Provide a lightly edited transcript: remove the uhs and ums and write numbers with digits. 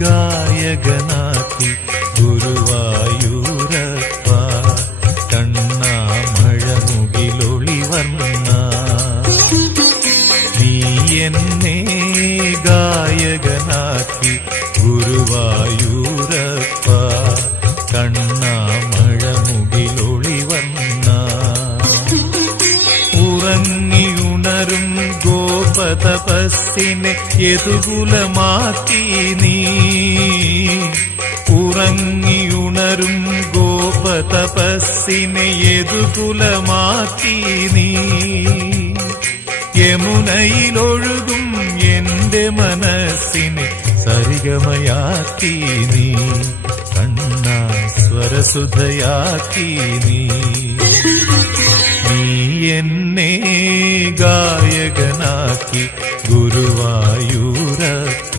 ഗായകനാക്കി ഗുരുവായൂരപ്പ കണ്ണാമഴമുകിലൊളിവർണ്ണ നീ എന്നെ ഗായകനാക്കി ഗുരുവായൂരപ്പ കണ്ണാമഴമുകിലൊളിവർണ്ണ ഉറങ്ങിയുണരും ഗോപതപസ്സിനെ യദുകുലമാക്കി നീ ഉറങ്ങിയുണരും ഗോപതപസ്സിനെ യദുകുലമാക്കി നീ യമുനയിലൊഴുകും എന്റെ മനസ്സിനെ സരിഗമയാക്കി നീ കണ്ണാ സ്വരസുധയാക്കി നീ എന്നെ ഗായകനാക്കി ഗുരുവായൂര